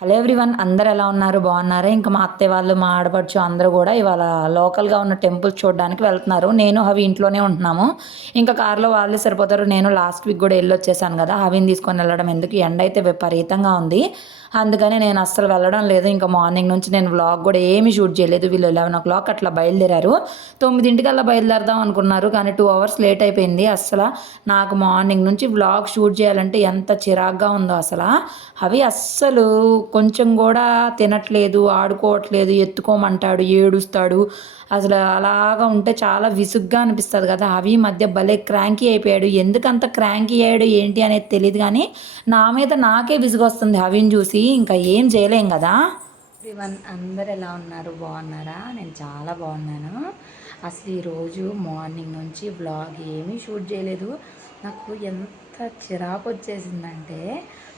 Hello everyone అందరు ఎలా ఉన్నారు? బాగున్నారా? ఇంకా మా అత్తయ్య వాళ్ళు మా ఆడపడుచు అందరూ కూడా ఇవాళ లోకల్గా ఉన్న టెంపుల్స్ చూడడానికి వెళ్తున్నారు. నేను అవి ఇంట్లోనే ఉంటున్నాము. ఇంకా కార్లో వాళ్ళే సరిపోతారు. నేను లాస్ట్ వీక్ కూడా వెళ్ళి వచ్చేసాను కదా. అవిని తీసుకొని వెళ్ళడం ఎందుకు? ఎండ అయితే విపరీతంగా ఉంది. అందుకని నేను అస్సలు వెళ్ళడం లేదు. ఇంకా మార్నింగ్ నుంచి నేను వ్లాగ్ కూడా ఏమీ షూట్ చేయలేదు. వీళ్ళు లెవెన్ ఓ క్లాక్ అట్లా బయలుదేరారు. తొమ్మిదింటికల్లా బయలుదేరదాం అనుకున్నారు. కానీ టూ అవర్స్ లేట్ అయిపోయింది. అస్సలు నాకు మార్నింగ్ నుంచి వ్లాగ్ షూట్ చేయాలంటే ఎంత చిరాగ్గా ఉందో అసలు. అవి అస్సలు కొంచెం కూడా తినట్లేదు ఆడుకోవట్లేదు ఎత్తుకోమంటాడు ఏడుస్తాడు. అసలు అలాగా ఉంటే చాలా విసుగ్గా అనిపిస్తుంది కదా. అవి మధ్య భలే క్రాంకీ అయిపోయాడు. ఎందుకంత క్రాంకీ అయ్యాడు ఏంటి అనేది తెలియదు కానీ నా మీద నాకే విసుగొస్తుంది అవిని చూసి. ఇంకా ఏం చేయలేం కదా. వన్ అందరు ఎలా ఉన్నారు? బాగున్నారా? నేను చాలా బాగున్నాను. అసలు ఈరోజు మార్నింగ్ నుంచి బ్లాగ్ ఏమీ షూట్ చేయలేదు. నాకు ఎంత చిరాకు వచ్చేసిందంటే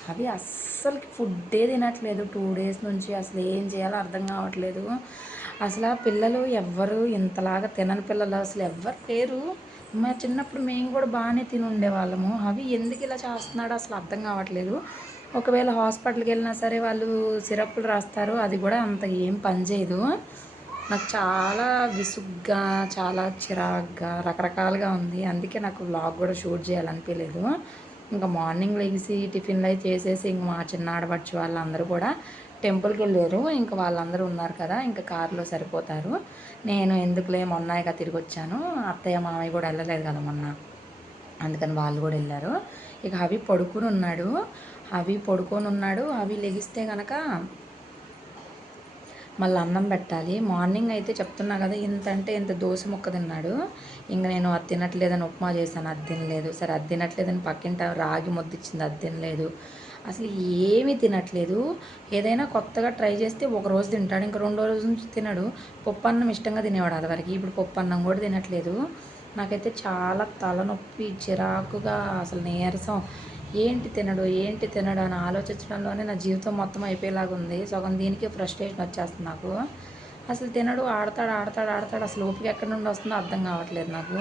అవి అస్సలు ఫుడ్డే తినట్లేదు. టూ డేస్ నుంచి అసలు ఏం చేయాలో అర్థం కావట్లేదు. అసలు ఆ పిల్లలు ఎవ్వరు ఇంతలాగా తినని పిల్లలు అసలు ఎవ్వరు లేరు. మా చిన్నప్పుడు మేము కూడా బాగానే తిని ఉండేవాళ్ళము. అవి ఎందుకు ఇలా చేస్తున్నాడో అసలు అర్థం కావట్లేదు. ఒకవేళ హాస్పిటల్కి వెళ్ళినా సరే వాళ్ళు సిరప్లు రాస్తారు. అది కూడా అంత ఏం పనిచేయదు నాకు చాలా విసుగ్గా చాలా చిరాగ్గా రకరకాలుగా ఉంది. అందుకే నాకు వ్లాగ్ కూడా షూట్ చేయాలనిపించలేదు. ఇంకా మార్నింగ్ లెగిసి టిఫిన్లు అవి చేసేసి ఇంక మా చిన్న ఆడపడుచు వాళ్ళందరూ కూడా టెంపుల్కి వెళ్ళారు. ఇంకా వాళ్ళందరూ ఉన్నారు కదా ఇంకా కారులో సరిపోతారు. నేను ఎందుకులే మొన్న ఇక తిరిగి వచ్చాను అత్తయ్య మామయ్య కూడా వెళ్ళలేదు కదా మొన్న. అందుకని వాళ్ళు కూడా వెళ్ళారు. ఇక అవి పడుకుని ఉన్నాడు. అవి పడుకొని ఉన్నాడు. అవి లెగిస్తే కనుక మళ్ళీ అన్నం పెట్టాలి. మార్నింగ్ అయితే చెప్తున్నా కదా ఇంత అంటే ఇంత దోశ ముక్క తిన్నాడు. ఇంకా నేను అది తినట్లేదని ఉప్మా చేశాను అది తినలేదు. సరే అది తినట్లేదని పక్కింట రాగి ముద్దిచ్చింది అది తినలేదు. అసలు ఏమీ తినట్లేదు. ఏదైనా కొత్తగా ట్రై చేస్తే ఒక రోజు తింటాడు ఇంకా రెండో రోజు నుంచి తినడు. పప్పు అన్నం ఇష్టంగా తినేవాడు అదివరకు ఇప్పుడు పప్పు అన్నం కూడా తినట్లేదు. నాకైతే చాలా తలనొప్పి చిరాకుగా అసలు నీరసం. ఏంటి తినడు ఏంటి తినడు అని ఆలోచించడంలోనే నా జీవితం మొత్తం అయిపోయేలాగా ఉంది. సగం దీనికి ఫ్రస్ట్రేషన్ వచ్చేస్తుంది నాకు. అసలు తినడు ఆడతాడు ఆడతాడు ఆడతాడు. అసలు ఓపిక ఎక్కడి నుండి వస్తుందో అర్థం కావట్లేదు నాకు.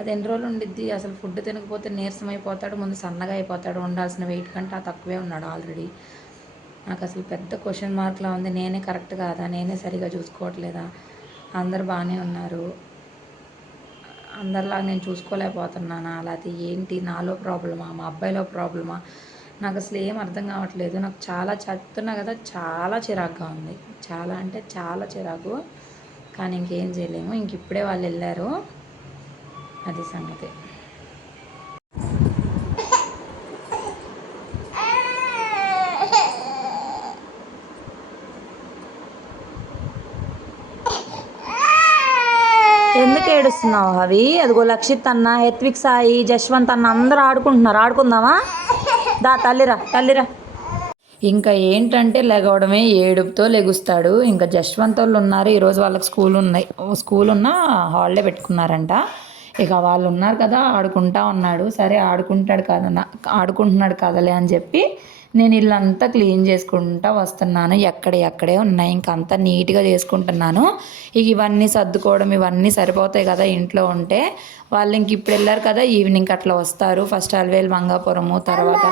అది ఎన్ని రోజులు ఉండిద్ది? అసలు ఫుడ్ తినకపోతే నీరసం అయిపోతాడు ముందు సన్నగా అయిపోతాడు ఉండాల్సిన వెయిట్ కంటే ఆ తక్కువే ఉన్నాడు ఆల్రెడీ. నాకు అసలు పెద్ద క్వశ్చన్ మార్క్లా ఉంది. నేనే కరెక్ట్ కాదా? నేనే సరిగా చూసుకోవట్లేదా? అందరు బాగానే ఉన్నారు. అందరిలాగా నేను చూసుకోలేకపోతున్నానా? లేకపోతే ఏంటి? నాలో ప్రాబ్లమా? మా అబ్బాయిలో ప్రాబ్లమా? నాకు అసలు ఏం అర్థం కావట్లేదు. నాకు చాలా చెప్తున్నా కదా చాలా చిరాకుగా ఉంది. చాలా అంటే చాలా చిరాకు. కానీ ఇంకేం చేయలేము. ఇంక ఇప్పుడే వాళ్ళు వెళ్ళారు. అది సంగతి. ఎందుకు ఏడుస్తున్నావు అవి అదిగో లక్షిత్ అన్న హెత్విక్ సాయి జశ్వంత్ అన్న అందరూ ఆడుకుంటున్నారు. ఆడుకుందామా? దా తల్లిరా తల్లిరా. ఇంకా ఏంటంటే లెగవడమే ఏడుపుతో లెగుస్తాడు. ఇంకా జశ్వంత్ వాళ్ళు ఉన్నారు. ఈరోజు వాళ్ళకి స్కూల్ ఉన్నాయి. స్కూల్ ఉన్న హాలిడే పెట్టుకున్నారంట. ఇక వాళ్ళు ఉన్నారు కదా ఆడుకుంటా ఉన్నాడు. సరే ఆడుకుంటాడు కదా ఆడుకుంటున్నాడు కదలే అని చెప్పి నేను ఇల్లంతా క్లీన్ చేసుకుంటా వస్తున్నాను. ఎక్కడ ఎక్కడే ఉన్నాయి. ఇంకంతా నీట్గా చేసుకుంటున్నాను. ఇక ఇవన్నీ సర్దుకోవడం ఇవన్నీ సరిపోతాయి కదా ఇంట్లో ఉంటే. వాళ్ళు ఇంక ఇప్పుడు వెళ్ళారు కదా ఈవినింగ్ అట్లా వస్తారు. ఫస్ట్ అల్వేల్ మంగాపురము తర్వాత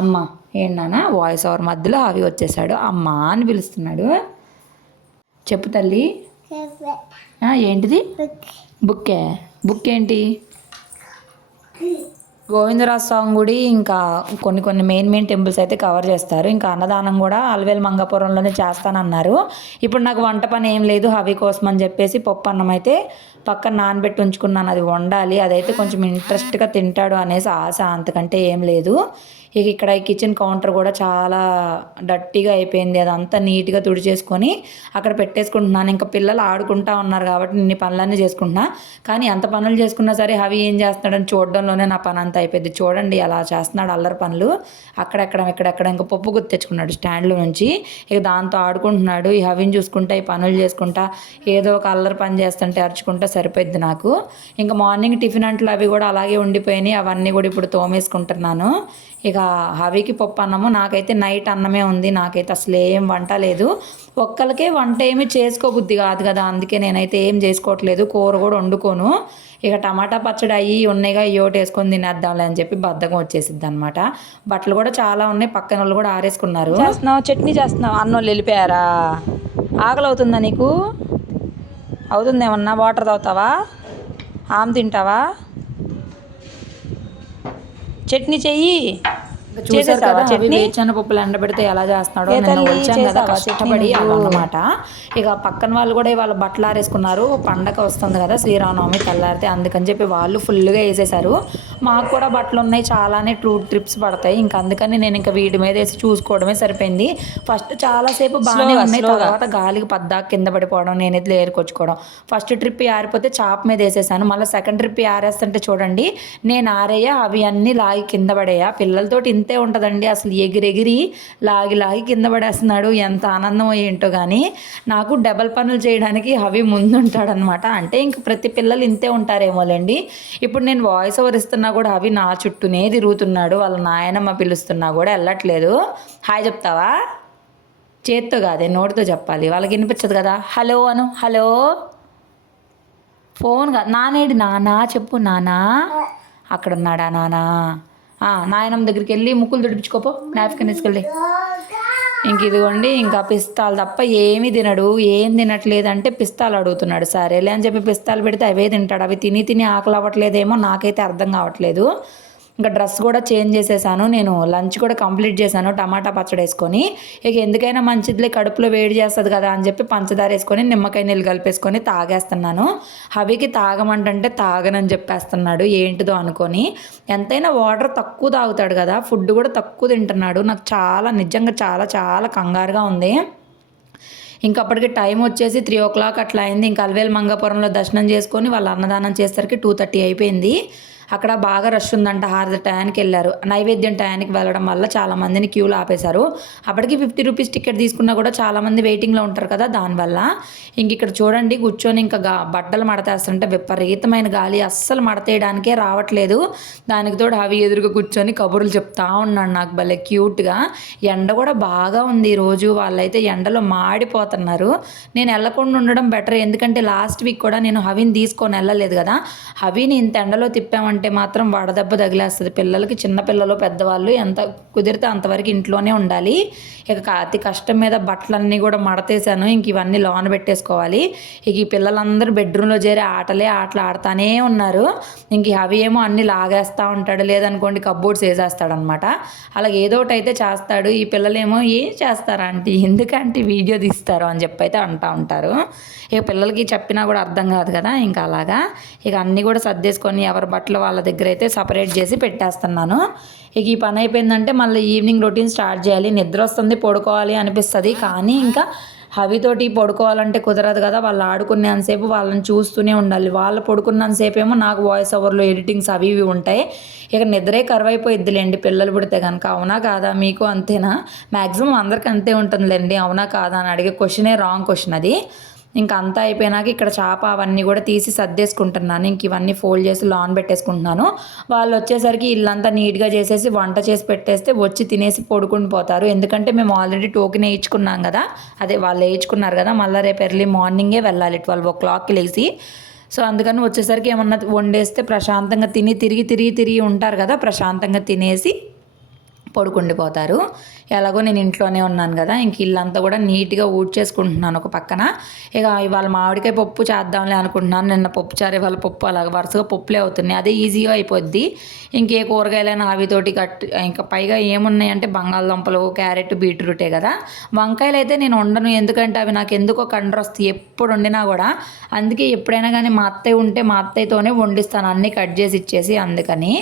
అమ్మ ఏంటన్నా వాయిస్ ఓవర్ మధ్యలో అవి వచ్చేసాడు. అమ్మ అని పిలుస్తున్నాడు. చెప్పు తల్లి. ఏంటిది? బుక్కే? బుక్ ఏంటి? గోవిందరాజ స్వామి గుడి ఇంకా కొన్ని కొన్ని మెయిన్ మెయిన్ టెంపుల్స్ అయితే కవర్ చేస్తారు. ఇంకా అన్నదానం కూడా అలవేలు మంగాపురంలోనే చేస్తానన్నారు. ఇప్పుడు నాకు వంట పని ఏం లేదు హవి కోసం అని చెప్పేసి పప్పు అన్నం అయితే పక్కన నానబెట్టి ఉంచుకున్నాను. అది వండాలి అదైతే కొంచెం ఇంట్రెస్ట్గా తింటాడు అనేసి ఆశ. అంతకంటే ఏం లేదు. ఇక ఇక్కడ ఈ కిచెన్ కౌంటర్ కూడా చాలా డట్టిగా అయిపోయింది. అదంతా నీట్గా తుడిచేసుకొని అక్కడ పెట్టేసుకుంటున్నాను. ఇంకా పిల్లలు ఆడుకుంటా ఉన్నారు కాబట్టి ఇన్ని పనులన్నీ చేసుకుంటున్నా. కానీ ఎంత పనులు చేసుకున్నా సరే అవి ఏం చేస్తున్నాడని చూడడంలోనే నా పని అంతా అయిపోయింది. చూడండి అలా చేస్తున్నాడు అల్లరి పనులు. అక్కడెక్కడ ఇక్కడెక్కడ. ఇంకా పప్పు గుర్తు తెచ్చుకున్నాడు స్టాండ్లో నుంచి. ఇక దాంతో ఆడుకుంటున్నాడు. ఈ హవిని చూసుకుంటా ఈ పనులు చేసుకుంటా ఏదో ఒక అల్లరి పని చేస్తుంటే అరుచుకుంటా సరిపోద్ది నాకు. ఇంకా మార్నింగ్ టిఫిన్ అంట్లు అవి కూడా అలాగే ఉండిపోయినాయి. అవన్నీ కూడా ఇప్పుడు తోమేసుకుంటున్నాను. ఇక హవికి పప్పు అన్నము. నాకైతే నైట్ అన్నమే ఉంది. నాకైతే అసలు ఏం వంట లేదు. ఒక్కరికే వంట ఏమి చేసుకోబుద్ధి కాదు కదా. అందుకే నేనైతే ఏం చేసుకోవట్లేదు. కూర కూడా వండుకోను. ఇక టమాటా పచ్చడి అయ్యి ఉన్నాయిగా ఈ ఒకటి వేసుకొని తినేద్దాంలే అని చెప్పి బద్ధకం వచ్చేసిద్ది అనమాట బట్టలు కూడా చాలా ఉన్నాయి. పక్కన వాళ్ళు కూడా ఆరేసుకున్నారు. చేస్తున్నావు? చట్నీ చేస్తున్నావు? అన్నోళ్ళు వెళ్ళిపోయారా? ఆకలి అవుతుందా నీకు? అవుతుందేమన్నా వాటర్ తాగుతావా? ఆమె తింటావా? చట్నీ చెయ్యి. చూసారు కదా అవి పప్పులు ఎండబెడితే ఎలా చేస్తున్నాడో నిన్న వచ్చాను కదా కష్టపడి అన్నమాట ఇక పక్కన వాళ్ళు కూడా ఇవాళ బట్టలు ఆరేసుకున్నారు పండగ వస్తుంది కదా శ్రీరామనవమి తెల్లారితే అందుకని చెప్పి వాళ్ళు ఫుల్గా వేసేసారు మాకు కూడా బట్టలు ఉన్నాయి చాలానే టూ ట్రిప్స్ పడతాయి. ఇంకా అందుకని నేను ఇంకా వీటి మీద వేసి చూసుకోవడమే సరిపోయింది. ఫస్ట్ చాలాసేపు బాగానే ఉన్నాయి. తర్వాత గాలికి పద్దాక కింద పడిపోవడం నేను ఎదురు ఏరుకొచ్చుకోవడం ఫస్ట్ ట్రిప్ ఆరిపోతే చాప్ మీద వేసేసాను. మళ్ళీ సెకండ్ ట్రిప్ ఆరేస్తుంటే చూడండి నేను ఆరేయ అవి అన్నీ లాగి కింద పడేయా. పిల్లలతోటి ఇంతే ఉంటుందండి. అసలు ఎగిరెగిరి లాగి లాగి కింద పడేస్తున్నాడు. ఎంత ఆనందం ఏంటో కానీ నాకు డబల్ పనులు చేయడానికి అవి ముందుంటాడనమాట అంటే ఇంక ప్రతి పిల్లలు ఇంతే ఉంటారేమోలేండి. ఇప్పుడు నేను వాయిస్ ఓవర్ ఇస్తున్నా కూడా అవి నా చుట్టూనే తిరుగుతున్నాడు. వాళ్ళ నాయనమ్మ పిలుస్తున్నా కూడా వెళ్ళట్లేదు. హాయ్ చెప్తావా? చేత్తో కాదే నోటితో చెప్పాలి. వాళ్ళకి వినిపించదు కదా. హలో అను హలో. ఫోన్ కాదు నానేడి నానా చెప్పు నానా. అక్కడ ఉన్నాడా నానా నాయనమ్మ దగ్గరికి వెళ్ళి ముక్కులు తుడిపించుకోపో నాప్కిన్ తీసుకెళ్ళి. ఇంక ఇదిగోండి ఇంకా పిస్తాలు తప్ప ఏమి తినడు. ఏం తినట్లేదంటే పిస్తాలు అడుగుతున్నాడు. సరేలే అని చెప్పి పిస్తాలు పెడితే అవే తింటాడు. అవి తిని తిని ఆకలి అవ్వట్లేదేమో నాకైతే అర్థం కావట్లేదు. ఇంకా డ్రెస్ కూడా చేంజ్ చేసేసాను. నేను లంచ్ కూడా కంప్లీట్ చేశాను. టమాటా పచ్చడి వేసుకొని ఇక ఎందుకైనా మంచిదిలే కడుపులో వేడి చేస్తుంది కదా అని చెప్పి పంచదార వేసుకొని నిమ్మకాయ నీళ్ళు కలిపేసుకొని తాగేస్తున్నాను. హవికి తాగమంటే తాగనని చెప్పేస్తున్నాడు. ఏంటిదో అనుకొని ఎంతైనా వాటర్ తక్కువ తాగుతాడు కదా ఫుడ్ కూడా తక్కువ తింటున్నాడు. నాకు చాలా నిజంగా చాలా చాలా కంగారుగా ఉంది. ఇంకప్పటికి టైం వచ్చేసి త్రీ ఓ క్లాక్ అట్లా అయింది. ఇంకా అల్వేల్ మంగాపురంలో దర్శనం చేసుకొని వాళ్ళు అన్నదానం చేసరికి టూ థర్టీ అయిపోయింది. అక్కడ బాగా రష్ ఉందంట. హారతి టయానికి వెళ్ళారు. నైవేద్యం టయానికి వెళ్ళడం వల్ల చాలా మందిని క్యూలో ఆపేశారు. అప్పటికి ఫిఫ్టీ రూపీస్ టికెట్ తీసుకున్నా కూడా చాలామంది వెయిటింగ్లో ఉంటారు కదా దానివల్ల ఇంక ఇక్కడ చూడండి కూర్చొని ఇంకా గా బట్టలు మడతేస్తుంటే విపరీతమైన గాలి. అస్సలు మడతేయడానికే రావట్లేదు. దానికి తోడు అవి ఎదురుగా కూర్చొని కబుర్లు చెప్తా ఉన్నాడు నాకు భలే క్యూట్గా ఎండ కూడా బాగా ఉంది ఈరోజు వాళ్ళైతే ఎండలో మాడిపోతున్నారు. నేను వెళ్ళకుండా ఉండడం బెటర్ ఎందుకంటే లాస్ట్ వీక్ కూడా నేను హవిని తీసుకొని వెళ్ళలేదు కదా. హవిని ఇంత ఎండలో తిప్పామంటే మాత్రం వడదెబ్బ తగిలేస్తుంది. పిల్లలకి చిన్న పిల్లలు పెద్దవాళ్ళు ఎంత కుదిరితే అంతవరకు ఇంట్లోనే ఉండాలి. ఇక అతి కష్టం మీద బట్టలన్నీ కూడా మడతేసాను. ఇంక ఇవన్నీ లోన పెట్టేసుకోవాలి. ఇక ఈ పిల్లలందరూ బెడ్రూమ్లో చేరి ఆటలే ఆటలు ఆడుతానే ఉన్నారు. ఇంక అవి ఏమో అన్ని లాగేస్తూ ఉంటాడు. లేదనుకోండి కబ్బోర్డ్స్ వేసేస్తాడనమాట. అలాగే ఏదో ఒకటి అయితే చేస్తాడు. ఈ పిల్లలేమో ఏం చేస్తారా ఆంటీ? ఎందుకంటే వీడియో తీస్తారు అని చెప్పి అయితే అంటూ ఉంటారు. ఇక పిల్లలకి చెప్పినా కూడా అర్థం కాదు కదా. ఇంకా అలాగా. ఇక అన్నీ కూడా సర్దేసుకొని ఎవరి బట్టలు వాళ్ళ దగ్గర అయితే సపరేట్ చేసి పెట్టేస్తున్నాను. ఇక ఈ పని అయిపోయిందంటే మళ్ళీ ఈవినింగ్ రొటీన్ స్టార్ట్ చేయాలి. నిద్ర వస్తుంది పడుకోవాలి అనిపిస్తుంది. కానీ ఇంకా హవితోటి పడుకోవాలంటే కుదరదు కదా. వాళ్ళు ఆడుకునేంతసేపు వాళ్ళని చూస్తూనే ఉండాలి. వాళ్ళు పడుకున్నంతసేపు ఏమో నాకు వాయిస్ ఓవర్లో ఎడిటింగ్స్ అవి ఇవి ఉంటాయి. ఇక నిద్రే కరువైపోయిద్దిలేండి పిల్లలు పుడితే కనుక అవునా కాదా మీకు అంతేనా? మ్యాక్సిమం అందరికీ అంతే ఉంటుందిలేండి. అవునా కాదా అని అడిగే క్వశ్చనే రాంగ్ క్వశ్చన్ అది. ఇంకా అంతా అయిపోయినాక ఇక్కడ చేప అవన్నీ కూడా తీసి సర్దేసుకుంటున్నాను. ఇంక ఇవన్నీ ఫోల్డ్ చేసి లాన్ పెట్టేసుకుంటున్నాను. వాళ్ళు వచ్చేసరికి ఇల్లంతా నీట్గా చేసేసి వంట చేసి పెట్టేస్తే వచ్చి తినేసి పడుకుని పోతారు. ఎందుకంటే మేము ఆల్రెడీ టోకెన్ వేయించుకున్నాం కదా. అదే వాళ్ళు వేయించుకున్నారు కదా. మళ్ళీ రేపు ఎర్లీ మార్నింగే వెళ్ళాలి. ట్వెల్వ్ ఓ క్లాక్కి లేచి. సో అందుకని వచ్చేసరికి ఏమన్నా వండేస్తే ప్రశాంతంగా తిని తిరిగి తిరిగి తిరిగి ఉంటారు కదా. ప్రశాంతంగా తినేసి పడుకుండిపోతారు. ఎలాగో నేను ఇంట్లోనే ఉన్నాను కదా ఇంక ఇల్లంతా కూడా నీట్గా ఊడ్చేసుకుంటున్నాను ఒక పక్కన. ఇక ఇవాళ మామిడికాయ పప్పు చేద్దాంలే అనుకుంటున్నాను నిన్న పప్పు చారు ఇవాళ పప్పు అలాగ వరుసగా పప్పులే అవుతున్నాయి. అదే ఈజీగా అయిపోద్ది. ఇంకే కూరగాయలైనా అవితోటి కట్ ఇంకా పైగా ఏమున్నాయంటే బంగాళదుంపలు క్యారెట్ బీట్రూటే కదా. వంకాయలు అయితే నేను వండను ఎందుకంటే అవి నాకు ఎందుకో కండ్రు వస్తాయి ఎప్పుడు వండినా కూడా. అందుకే ఎప్పుడైనా కానీ మా అత్తయ్య ఉంటే మా అత్తయ్యతోనే వండిస్తాను అన్నీ కట్ చేసి ఇచ్చేసి అందుకని.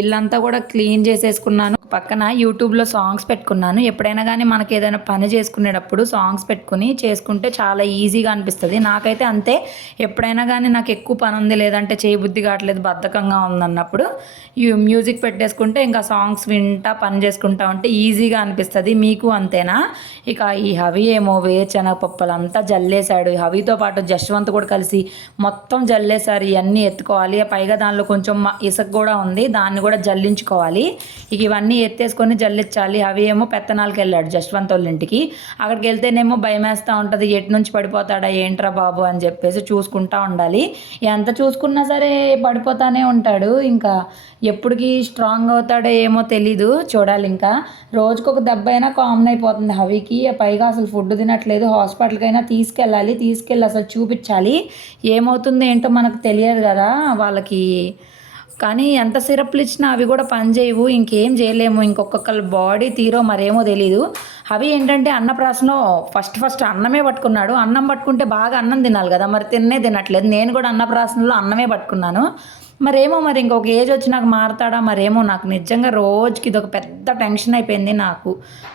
ఇల్లంతా కూడా క్లీన్ చేసేసుకున్నాను. పక్కన యూట్యూబ్లో సాంగ్స్ పెట్టుకున్నాను. ఎప్పుడైనా కానీ మనకి ఏదైనా పని చేసుకునేటప్పుడు సాంగ్స్ పెట్టుకుని చేసుకుంటే చాలా ఈజీగా అనిపిస్తుంది. నాకైతే అంతే. ఎప్పుడైనా కానీ నాకు ఎక్కువ పని ఉంది లేదంటే చేయబుద్ధి కావట్లేదు బద్ధకంగా ఉందన్నప్పుడు ఈ మ్యూజిక్ పెట్టేసుకుంటే ఇంకా సాంగ్స్ వింటా పని చేసుకుంటా ఉంటే ఈజీగా అనిపిస్తుంది. మీకు అంతేనా? ఇక ఈ హవి ఏమో వేరుశనగపప్పులు అంతా జల్లేశాడు. ఈ హవితో పాటు జశ్వంత్ కూడా కలిసి మొత్తం జల్లేశారు. ఇవన్నీ ఎత్తుకోవాలి. పైగా దానిలో కొంచెం ఇసుక కూడా ఉంది. దాన్ని దాన్ని కూడా జల్లించుకోవాలి. ఇక ఇవన్నీ ఎత్తేసుకొని జల్లించాలి. అవి ఏమో పెత్తనాలకి వెళ్ళాడు జస్వంత్ వాళ్ళ ఇంటికి. అక్కడికి వెళ్తేనేమో భయం వేస్తూ ఉంటుంది. ఎటు నుంచి పడిపోతాడా ఏంట్రా బాబు అని చెప్పేసి చూసుకుంటా ఉండాలి. ఎంత చూసుకున్నా సరే పడిపోతానే ఉంటాడు. ఇంకా ఎప్పటికి స్ట్రాంగ్ అవుతాడో ఏమో తెలీదు. చూడాలి ఇంకా. రోజుకొక ఒక దెబ్బ అయినా కామన్ అయిపోతుంది హవికి. పైగా అసలు ఫుడ్ తినట్లేదు. హాస్పిటల్కైనా తీసుకెళ్ళాలి. తీసుకెళ్ళి అసలు చూపించాలి. ఏమవుతుందో ఏంటో మనకు తెలియదు కదా. వాళ్ళకి కానీ ఎంత సిరప్లు ఇచ్చినా అవి కూడా పనిచేయవు ఇంకేం చేయలేము. ఇంకొకళ్ళ బాడీ తీరో మరేమో తెలీదు. అవి ఏంటంటే అన్నప్రాసనలో ఫస్ట్ ఫస్ట్ అన్నమే పట్టుకున్నాడు. అన్నం పట్టుకుంటే బాగా అన్నం తినాలి కదా. మరి తిన్నే తినట్లేదు. నేను కూడా అన్నప్రాసనలో అన్నమే పట్టుకున్నాను. మరేమో మరి ఇంకొక ఏజ్ వచ్చి నాకు మారతాడా? మరేమో నాకు నిజంగా రోజుకి ఇది ఒక పెద్ద టెన్షన్ అయిపోయింది నాకు.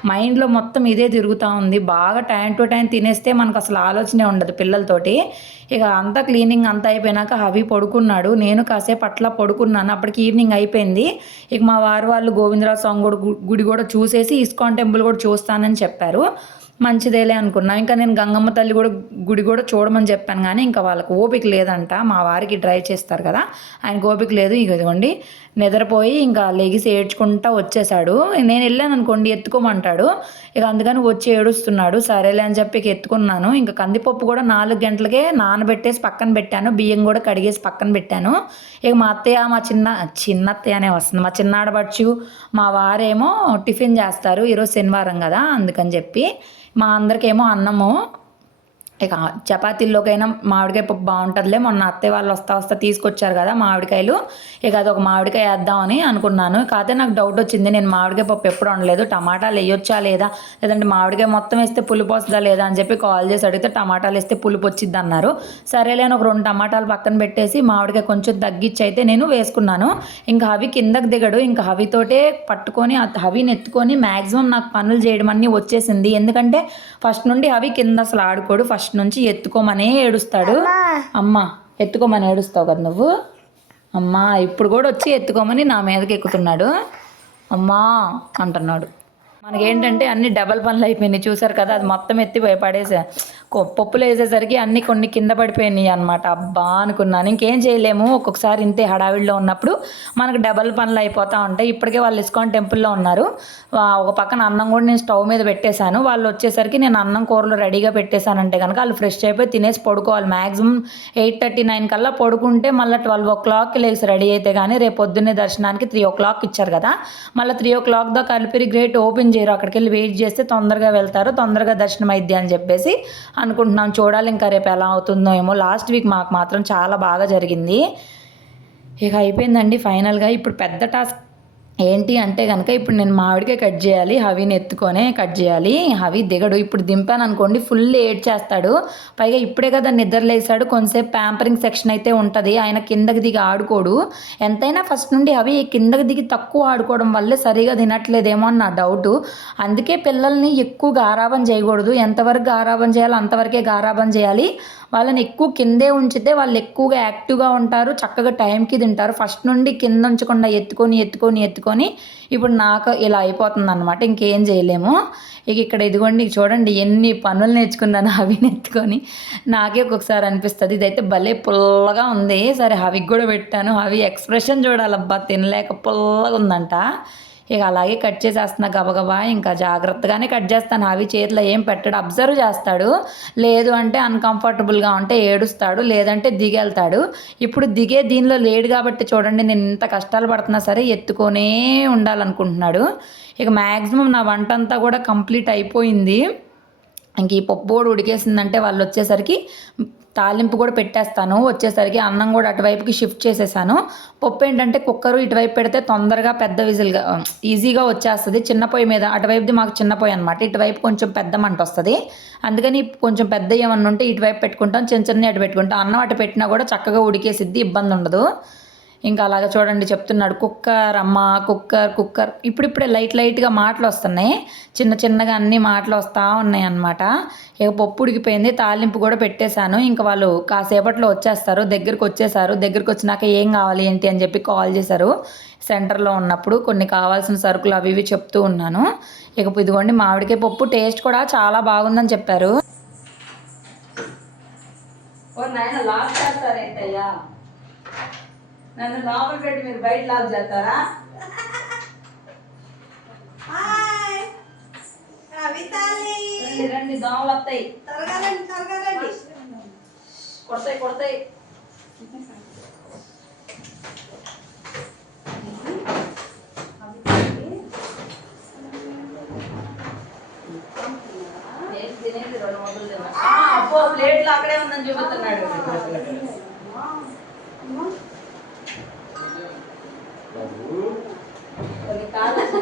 మైండ్లో మొత్తం ఇదే తిరుగుతూ ఉంది. బాగా టైం టు టైం తినేస్తే మనకు అసలు ఆలోచనే ఉండదు పిల్లలతోటి. ఇక అంతా క్లీనింగ్ అంతా అయిపోయినాక హవి పడుకున్నాడు. నేను కాసేపు అట్లా పడుకున్నాను. అప్పటికి ఈవినింగ్ అయిపోయింది. ఇక మా వారు వాళ్ళు గోవిందరావు స్వామి గుడి కూడా చూసేసి ఇస్కాన్ టెంపుల్ కూడా చూస్తానని చెప్పారు. మంచిదేలే అనుకున్నాం. ఇంకా నేను గంగమ్మ తల్లి కూడా గుడి కూడా చూడమని చెప్పాను కానీ ఇంకా వాళ్ళకి ఓపిక లేదంట. మా వారికి డ్రైవ్ చేస్తారు కదా. ఆయనకు ఓపిక లేదు. ఇదిగోండి నిద్రపోయి ఇంకా లెగిసి ఏడ్చుకుంటా వచ్చేసాడు నేను వెళ్ళాను అనుకోండి ఎత్తుకోమంటాడు. ఇక అందుకని వచ్చి ఏడుస్తున్నాడు. సరేలే అని చెప్పి ఇక ఎత్తుకున్నాను. ఇంకా కందిపప్పు కూడా నాలుగు గంటలకే నానబెట్టేసి పక్కన పెట్టాను. బియ్యం కూడా కడిగేసి పక్కన పెట్టాను. ఇక మా అత్తయ్య మా చిన్న చిన్న అత్తయ్య అనే వస్తుంది. మా చిన్న ఆడబడుచు మా వారేమో టిఫిన్ చేస్తారు. ఈరోజు శనివారం కదా అందుకని చెప్పి మా అందరికేమో అన్నము. ఇక చపాతీల్లోకైనా మామిడికాయ పప్పు బాగుంటుందిలే. మొన్న అత్తయ్య వాళ్ళు వస్తా వస్తా తీసుకొచ్చారు కదా మామిడికాయలు. ఇక అది ఒక మామిడికాయ వేద్దామని అనుకున్నాను. కాకపోతే నాకు డౌట్ వచ్చింది. నేను మామిడికాయ పప్పు ఎప్పుడు వండలేదు. టమాటాలు వేయొచ్చా లేదా? లేదంటే మామిడికాయ మొత్తం వేస్తే పులుపు వస్తుందా లేదా అని చెప్పి కాల్ చేసి అడిగితే టమాటాలు వేస్తే పులుపు వచ్చింది అన్నారు. సరేలే ఒక రెండు టమాటాలు పక్కన పెట్టేసి మామిడికాయ కొంచెం తగ్గించి అయితే నేను వేసుకున్నాను. ఇంకా హవి కిందకు దిగడు. ఇంకా హవితోటే పట్టుకొని హవిని ఎత్తుకొని మ్యాక్సిమం నాకు పనులు చేయడం అన్నీ వచ్చేసింది. ఎందుకంటే ఫస్ట్ నుండి హవి కింద అసలు ఆడుకోడు. ఫస్ట్ నుంచి ఎత్తుకోమనే ఏడుస్తాడు. అమ్మ. ఎత్తుకోమని ఏడుస్తావు కదా నువ్వు? అమ్మా ఇప్పుడు కూడా వచ్చి ఎత్తుకోమని నా మీదకి ఎక్కుతున్నాడు. అమ్మా అంటున్నాడు. మనకేంటంటే అన్ని డబల్ పనులు అయిపోయినాయి. చూసారు కదా అది మొత్తం ఎత్తి పడేసా. పప్పులు వేసేసరికి అన్ని కొన్ని కింద పడిపోయినాయి అనమాట అబ్బా అనుకున్నాను. ఇంకేం చేయలేము. ఒక్కొక్కసారి ఇంతే హడావిడిలో ఉన్నప్పుడు మనకు డబల్ పనులు అయిపోతూ ఉంటాయి. ఇప్పటికే వాళ్ళు ఇస్కాన్ టెంపుల్లో ఉన్నారు. ఒక పక్కన అన్నం కూడా నేను స్టవ్ మీద పెట్టేశాను. వాళ్ళు వచ్చేసరికి నేను అన్నం కూరలు రెడీగా పెట్టేశానంటే కనుక వాళ్ళు ఫ్రెష్ అయిపోయి తినేసి పడుకోవాలి. మ్యాక్సిమం ఎయిట్ థర్టీ నైన్ కల్లా పడుకుంటే మళ్ళీ ట్వెల్వ్ ఓ క్లాక్కి లేచి రెడీ అయితే కానీ రేపు పొద్దున్నే దర్శనానికి త్రీ ఓ క్లాక్ ఇచ్చారు కదా. మళ్ళీ త్రీ ఓ క్లాక్ దాకా కలిపి గ్రేట్ ఓపెన్ చేయరు. అక్కడికి వెళ్ళి వెయిట్ చేస్తే తొందరగా వెళ్తారు. తొందరగా దర్శనం అయిద్ది అని చెప్పేసి అనుకుంటున్నాం. చూడాలి ఇంకా రేపు ఎలా అవుతుందో ఏమో. లాస్ట్ వీక్ మాకు మాత్రం చాలా బాగా జరిగింది. ఇక అయిపోయిందండి ఫైనల్గా. ఇప్పుడు పెద్ద టాస్క్ ఏంటి అంటే కనుక ఇప్పుడు నేను మామిడికే కట్ చేయాలి హవిని ఎత్తుకొనే కట్ చేయాలి. హవి దిగడు. ఇప్పుడు దింపాను అనుకోండి ఫుల్ ఏడ్ చేస్తాడు. పైగా ఇప్పుడే కదా నిద్ర లేసాడు. కొంతసేపు ప్యాంపరింగ్ సెక్షన్ అయితే ఉంటుంది. ఆయన కిందకి దిగి ఆడుకోడు. ఎంతైనా ఫస్ట్ నుండి అవి కిందకి దిగి తక్కువ ఆడుకోవడం వల్లే సరిగా తినట్లేదేమో అని నా డౌట్ అందుకే పిల్లల్ని ఎక్కువ గారాబం చేయకూడదు. ఎంతవరకు గారాబం చేయాలో అంతవరకే గారాబం చేయాలి. వాళ్ళని ఎక్కువ కిందే ఉంచితే వాళ్ళు ఎక్కువగా యాక్టివ్గా ఉంటారు చక్కగా టైంకి తింటారు. ఫస్ట్ నుండి కింద ఉంచకుండా ఎత్తుకొని ఎత్తుకొని ఎత్తుకొని ఇప్పుడు నాకు ఇలా అయిపోతుంది అనమాట ఇంకేం చేయలేము. ఇక ఇక్కడ ఇదిగోండి చూడండి ఎన్ని పనులు నేర్చుకున్నాను హవిని ఎత్తుకొని నాకే ఒక్కొక్కసారి అనిపిస్తుంది. ఇదైతే భలే పుల్లగా ఉంది. సరే హవికి కూడా పెట్టాను. హవి ఎక్స్ప్రెషన్ చూడాలబ్బా. తినలేక పుల్లగా ఉందంట. ఇక అలాగే కట్ చేసేస్తున్నా గబగబా ఇంకా జాగ్రత్తగానే కట్ చేస్తాను. అవి చేతిలో ఏం పెట్టాడు. అబ్జర్వ్ చేస్తాడు. లేదు అంటే అన్కంఫర్టబుల్గా ఉంటే ఏడుస్తాడు. లేదంటే దిగెళ్తాడు. ఇప్పుడు దిగే దీనిలో లేడు కాబట్టి చూడండి నేను ఇంత కష్టాలు పడుతున్నా సరే ఎత్తుకొనే ఉండాలనుకుంటున్నాడు. ఇక మ్యాక్సిమం నా వంట అంతా కూడా కంప్లీట్ అయిపోయింది. ఇంక ఈ పప్పు కూడా ఉడికేసిందంటే వాళ్ళు వచ్చేసరికి తాలింపు కూడా పెట్టేస్తాను. వచ్చేసరికి అన్నం కూడా అటువైపుకి షిఫ్ట్ చేసేసాను. పప్పు ఏంటంటే కుక్కరు ఇటువైపు పెడితే తొందరగా పెద్ద విజిల్గా ఈజీగా వచ్చేస్తుంది. చిన్న పొయ్యి మీద అటువైపుది మాకు చిన్న పొయ్యి అనమాట ఇటువైపు కొంచెం పెద్ద మంట వస్తుంది. అందుకని కొంచెం పెద్ద ఏమన్నా ఉంటే ఇటువైపు పెట్టుకుంటాం చిన్న చిన్న అటు పెట్టుకుంటాం. అన్నం అటు పెట్టినా కూడా చక్కగా ఉడికేసిద్ది ఇబ్బంది ఉండదు ఇంకా అలాగ చూడండి చెప్తున్నాడు. కుక్కర్ అమ్మ కుక్కర్ కుక్కర్. ఇప్పుడిప్పుడే లైట్ లైట్గా మాటలు వస్తున్నాయి. చిన్న చిన్నగా అన్ని మాటలు వస్తూ ఉన్నాయి అన్నమాట. ఇక పప్పు ఉడికిపోయింది. తాలింపు కూడా పెట్టేశాను. ఇంకా వాళ్ళు కాసేపట్లో వచ్చేస్తారు. దగ్గరికి వచ్చేసారు దగ్గరికి వచ్చినాక ఏం కావాలి ఏంటి అని చెప్పి కాల్ చేశారు. సెంటర్లో ఉన్నప్పుడు కొన్ని కావాల్సిన సరుకులు అవి ఇవి చెప్తూ ఉన్నాను. ఇక ఇదిగోండి మామిడికాయ పప్పు టేస్ట్ కూడా చాలా బాగుందని చెప్పారు. ఓ నాయన లాస్ట్ చేస్తారేంటయ్యా? నన్ను లోపల పెట్టి మీరు బయట లాక్ చేస్తారా? రండి దోమలు వస్తాయి. కొడతాయి కొడతాయి. ప్లేట్లు అక్కడే ఉందని చూపిస్తున్నాడు.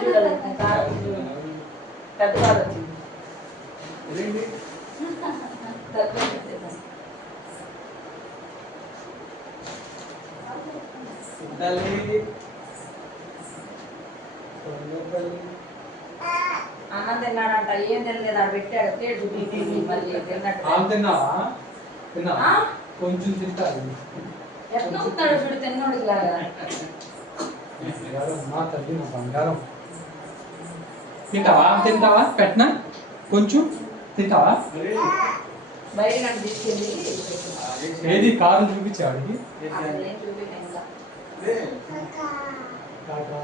చూడాలి. పెద్ద కాదు వచ్చింది. అన్నం తిన్నాడంట ఏం తినలేదు ఆడ పెట్టాడు ప్లేట్ చూపించి మళ్ళీ తిన్నట్టు? కొంచెం తింటారు ఎట్లా చూడు తిన్నోడికి లాగా మా తల్లి నా బంగారం తింటావా? తింటావా? పెట్టనా? కొంచెం? తింటావా? ఏది కారు చూపించే వాడికి? అక్కడ ఏం చూపించలేదు ఇంకా. కాకా.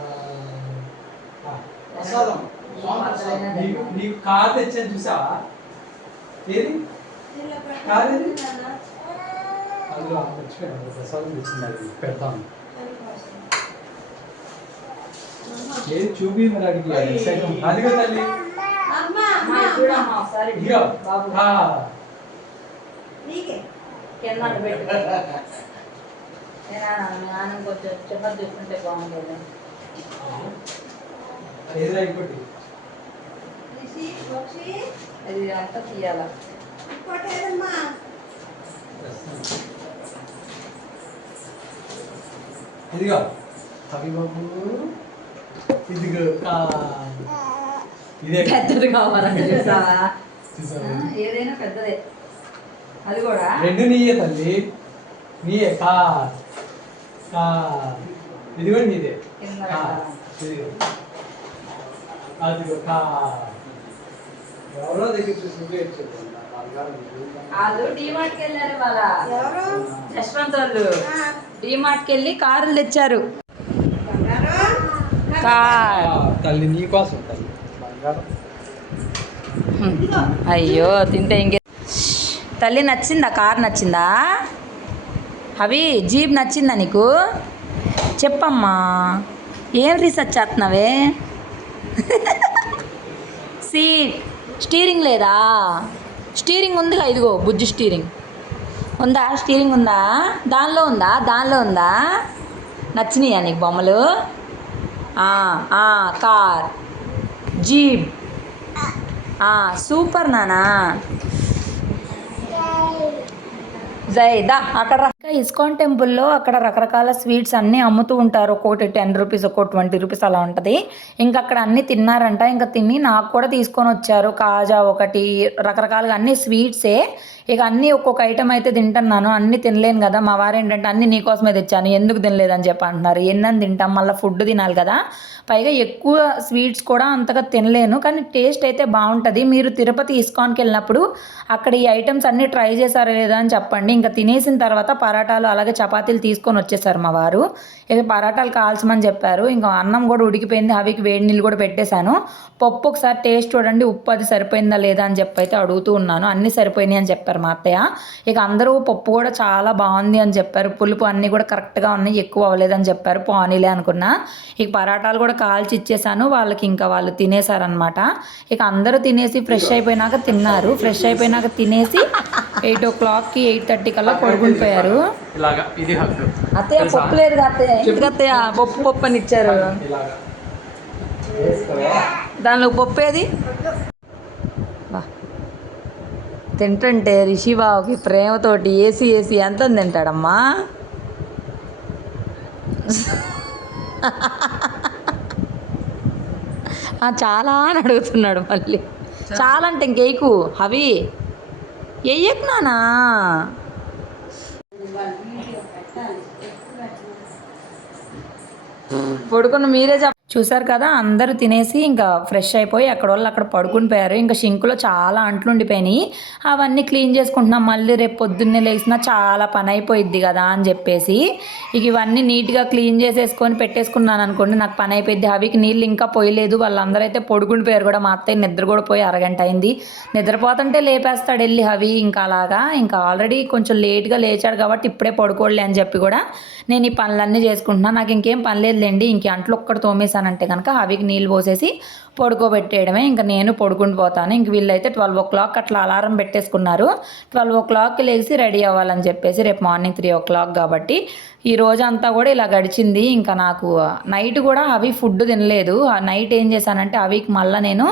ఆ, ప్రసాదం అసలైన నీకు కారు తెచ్చాను చూసావా? ఏది? ఇది? అందులో మర్చిపోయాను. ప్రసాదం తెచ్చింది అది. పెడతాను. ఏది చూపి మరి అడిగి తల్లి. కింద పెట్టు. నాన్న కొంచెం చెప్పని చూసుకుంటే బాగుండేది. అది అంతా తీయాల. ఇదిగో. అవి బాబు. ఇదిగో. ఇదే. పెద్దది కావాలని చూసావా? ఏదైనా పెద్దదే. అది కూడా? రెండు నీయే తల్లి. నీయే. కా. కా. ఇదిగో నీదే. కింద కా. పెట్టాలా? ఇదిగో. అదిగో కా. ఎవరో దగ్గర చూసి నువ్వే ఇచ్చేది వాళ్ళు డిమార్ట్కి వెళ్ళారు వాళ్ళ ఎవరు? యశ్వంత్ వాళ్ళు. ఆ, డిమార్ట్కి వెళ్ళి కార్లు తెచ్చారు. తల్లి నీ కోసం తల్లి. బంగారం. అయ్యో తింటే ఇంకే. తల్లి నచ్చిందా? కార్ నచ్చిందా? అవి జీప్ నచ్చిందా నీకు? చెప్పమ్మా. ఏం రీసెర్చ్ చేస్తున్నావే? సీట్ స్టీరింగ్ లేదా? స్టీరింగ్ ఉంది ఇదిగో బుజ్జి స్టీరింగ్. ఉందా? స్టీరింగ్ ఉందా? దానిలో ఉందా? దానిలో ఉందా? నచ్చినాయా నీకు బొమ్మలు? కార్. జీప్. ఆ, సూపర్ నానా. జై. దా అక్కడ ఇంకా ఇస్కాన్ టెంపుల్లో అక్కడ రకరకాల స్వీట్స్ అన్నీ అమ్ముతూ ఉంటారు. ఒక్కోటి టెన్ రూపీస్ ఒక్కో ట్వంటీ రూపీస్ అలా ఉంటుంది. ఇంకా అక్కడ అన్నీ తిన్నారంట. ఇంకా తిని నాకు కూడా తీసుకొని వచ్చారు. కాజా ఒకటి రకరకాలుగా అన్ని స్వీట్సే. ఇక అన్నీ ఒక్కొక్క ఐటమ్ అయితే తింటున్నాను. అన్నీ తినలేను కదా. మా వారు ఏంటంటే అన్నీ నీకోసమే తెచ్చాను. ఎందుకు తినలేదని చెప్పి అంటున్నారు. ఎన్నని తింటాం. మళ్ళీ ఫుడ్ తినాలి కదా. పైగా ఎక్కువ స్వీట్స్ కూడా అంతగా తినలేను. కానీ టేస్ట్ అయితే బాగుంటుంది. మీరు తిరుపతి ఇస్కాన్కి వెళ్ళినప్పుడు అక్కడ ఈ ఐటమ్స్ అన్నీ ట్రై చేశారా లేదా అని చెప్పండి. ఇంకా తినేసిన తర్వాత పరాటాలు అలాగే చపాతీలు తీసుకొని వచ్చేసారు మా వారు. ఇక పరాటాలు కాల్చమని చెప్పారు. ఇంకా అన్నం కూడా ఉడికిపోయింది. అవికి వేడి నీళ్ళు కూడా పెట్టేశాను. పప్పు ఒకసారి టేస్ట్ చూడండి. ఉప్పు అది సరిపోయిందా లేదా అని చెప్పి అయితే అడుగుతూ ఉన్నాను. అన్నీ సరిపోయినాయి అని చెప్పారు మా అత్తయ్య. ఇక అందరూ పప్పు కూడా చాలా బాగుంది అని చెప్పారు. పులుపు అన్నీ కూడా కరెక్ట్గా ఉన్నాయి. ఎక్కువ అవ్వలేదని చెప్పారు. పోనీలే అనుకున్నా. ఇక పరాటాలు కూడా కాల్చి ఇచ్చేసాను వాళ్ళకి ఇంకా వాళ్ళు తినేసారనమాట ఇక అందరూ తినేసి ఫ్రెష్ అయిపోయినాక తిన్నారు. ఫ్రెష్ అయిపోయినాక తినేసి ఎయిట్ ఓ క్లాక్కి ఎయిట్ థర్టీ కల్లా పడుకునిపోయారు ఇలాగా ఇది అత్తయ్య పప్పు లేదు అత్తయ్య. ఎందుకు అత్తయ్య? పప్పు పప్పు అని ఇచ్చారు. దానిలో పప్పు ఏది. తింటుంటే రిషిబాబుకి ప్రేమతోటి ఏసీ ఏసీ ఎంత తింటాడమ్మా. చాలా అని అడుగుతున్నాడు మళ్ళీ. చాలా అంటే ఇంకేకు అవి ఎయ్యకు నానా? పడుకున్న మీరే చెప్ప చూసారు కదా అందరూ తినేసి ఇంకా ఫ్రెష్ అయిపోయి అక్కడ వాళ్ళు అక్కడ పడుకుని పోయారు. ఇంకా షింకులో చాలా అంట్లు ఉండిపోయినాయి. అవన్నీ క్లీన్ చేసుకుంటున్నాం. మళ్ళీ రేపు పొద్దున్నే లేచినా చాలా పని అయిపోయిద్ది కదా అని చెప్పేసి ఇక ఇవన్నీ నీట్గా క్లీన్ చేసేసుకొని పెట్టేసుకున్నాను అనుకోండి నాకు పని అయిపోయింది అవికి నీళ్ళు ఇంకా పోయలేదు. వాళ్ళందరూ అయితే పడుకుని పోయారు కూడా. మా అత్తయ్య నిద్ర కూడా పోయి అరగంట అయింది. నిద్రపోతుంటే లేపేస్తాడు వెళ్ళి హవి ఇంకా అలాగా. ఇంకా ఆల్రెడీ కొంచెం లేట్గా లేచాడు కాబట్టి ఇప్పుడే పడుకోలే అని చెప్పి కూడా నేను ఈ పనులన్నీ చేసుకుంటున్నాను నాకు ఇంకేం పని లేదులేండి. ఇంకే అంట్లు ఒక్కటి చేశానంటే కనుక అవికి నీళ్ళు పోసేసి పడుకోబెట్టేయడమే. ఇంకా నేను పడుకుని పోతాను. ఇంక వీళ్ళైతే ట్వెల్వ్ ఓ క్లాక్ అట్లా అలారం పెట్టేసుకున్నారు. ట్వెల్వ్ ఓ క్లాక్కి లేచి రెడీ అవ్వాలని చెప్పేసి రేపు మార్నింగ్ త్రీ ఓ క్లాక్ కాబట్టి ఈ రోజంతా కూడా ఇలా గడిచింది. ఇంకా నాకు నైట్ కూడా అవి ఫుడ్ తినలేదు. ఆ నైట్ ఏం చేశానంటే అవికి మళ్ళీ నేను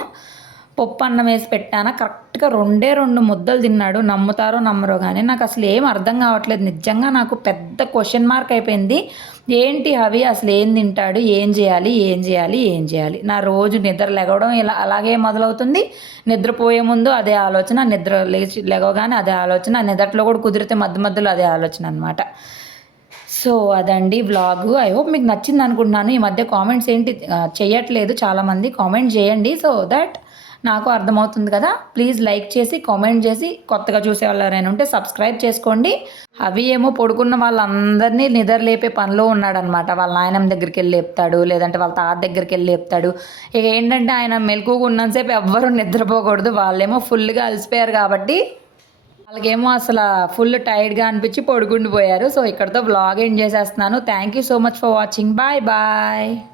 పప్పు అన్నం వేసి పెట్టాను? కరెక్ట్గా రెండే రెండు ముద్దలు తిన్నాడు. నమ్ముతారో నమ్మరో కానీ నాకు అసలు ఏం అర్థం కావట్లేదు. నిజంగా నాకు పెద్ద క్వశ్చన్ మార్క్ అయిపోయింది. ఏంటి అవి అసలు ఏం తింటాడు? ఏం చేయాలి? ఏం చేయాలి? ఏం చేయాలి? నా రోజు నిద్ర లెగవడం ఇలా అలాగే మొదలవుతుంది. నిద్రపోయే ముందు అదే ఆలోచన నిద్ర లేచి లెగవగానే అదే ఆలోచన నిద్రలో కూడా కుదిరితే మధ్య మధ్యలో అదే ఆలోచన అనమాట సో అదండి వ్లాగ్. ఐ హోప్ మీకు నచ్చింది అనుకుంటున్నాను. ఈ మధ్య కామెంట్స్ ఏంటి? చేయట్లేదు చాలామంది. కామెంట్ చేయండి. సో దట్ నాకు అర్థమవుతుంది కదా. ప్లీజ్ లైక్ చేసి కామెంట్ చేసి కొత్తగా చూసే వాళ్ళు ఎవరైనా ఉంటే సబ్స్క్రైబ్ చేసుకోండి. అవి ఏమో పడుకున్న వాళ్ళందరినీ నిద్ర లేపే పనిలో ఉన్నాడనమాట. వాళ్ళ నాయనమ్మ దగ్గరికి వెళ్ళి లేపుతాడు లేదంటే వాళ్ళ తాత దగ్గరికి వెళ్ళి లేపుతాడు. ఇక ఏంటంటే ఆయన మెలకుగా ఉన్నంతసేపు ఎవ్వరూ నిద్రపోకూడదు. వాళ్ళేమో ఫుల్గా అలసిపోయారు కాబట్టి వాళ్ళకేమో అసలు ఫుల్ టైర్డ్గా అనిపించి పడుకుండిపోయారు. సో ఇక్కడతో బ్లాగ్ ఎండ్ చేసేస్తున్నాను. Thank you so much for watching bye bye